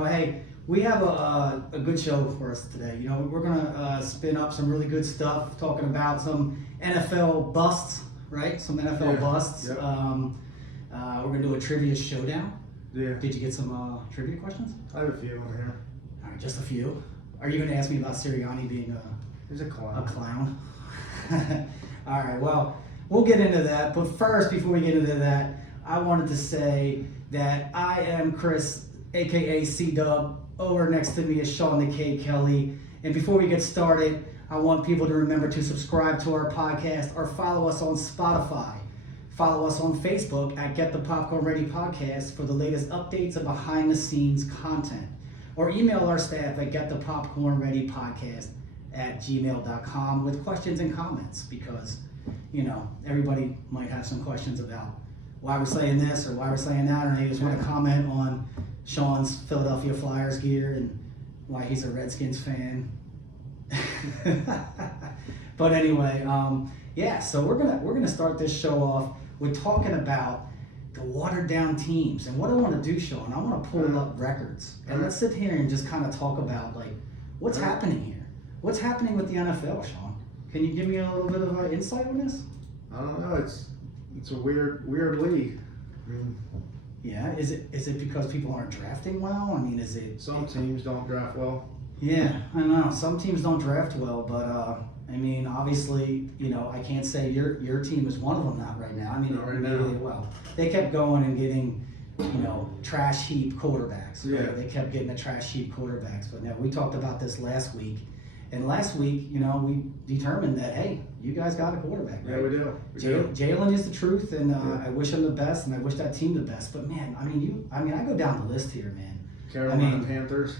Hey, we have a good show for us today. We're gonna spin up some really good stuff, talking about some NFL busts, right? Some NFL busts. Yep. We're gonna do a trivia showdown. Yeah. Did you get some trivia questions? I have a few on here. All right, just a few. Are you gonna ask me about Sirianni being He's a a clown. clown? All right. Well, we'll get into that. But first, before we get into that, I wanted to say that I am Chris, aka CDUB. Over next to me is Sean the K. Kelly. And before we get started, I want people to remember to subscribe to our podcast or follow us on Spotify. Follow us on Facebook at Get the Popcorn Ready Podcast for the latest updates and behind the scenes content. Or email our staff at getthepopcornreadypodcast@gmail.com with questions and comments, because everybody might have some questions about why we're saying this or why we're saying that, or they just want to comment on Sean's Philadelphia Flyers gear and why he's a Redskins fan. But anyway, so we're gonna start this show off with talking about the watered down teams. And what I want to do, Sean, I want to pull up records and let's sit here and just kind of talk about what's happening here. What's happening with the NFL, Sean? Can you give me a little bit of insight on this? I don't know. It's a weird league. I mean, Yeah, is it because people aren't drafting well? I mean, is it some teams don't draft well. Yeah, I know. Some teams don't draft well, but I mean, obviously, I can't say your team is one of them. Not right now. I mean, Not right maybe now. they will. They kept going and getting, trash heap quarterbacks. Right? Yeah. They kept getting the trash heap quarterbacks. But now we talked about this last week, and last week, we determined that you guys got a quarterback. Right? Yeah, we do. Jalen is the truth, and I wish him the best, and I wish that team the best. But man, I go down the list here, man. Carolina Panthers.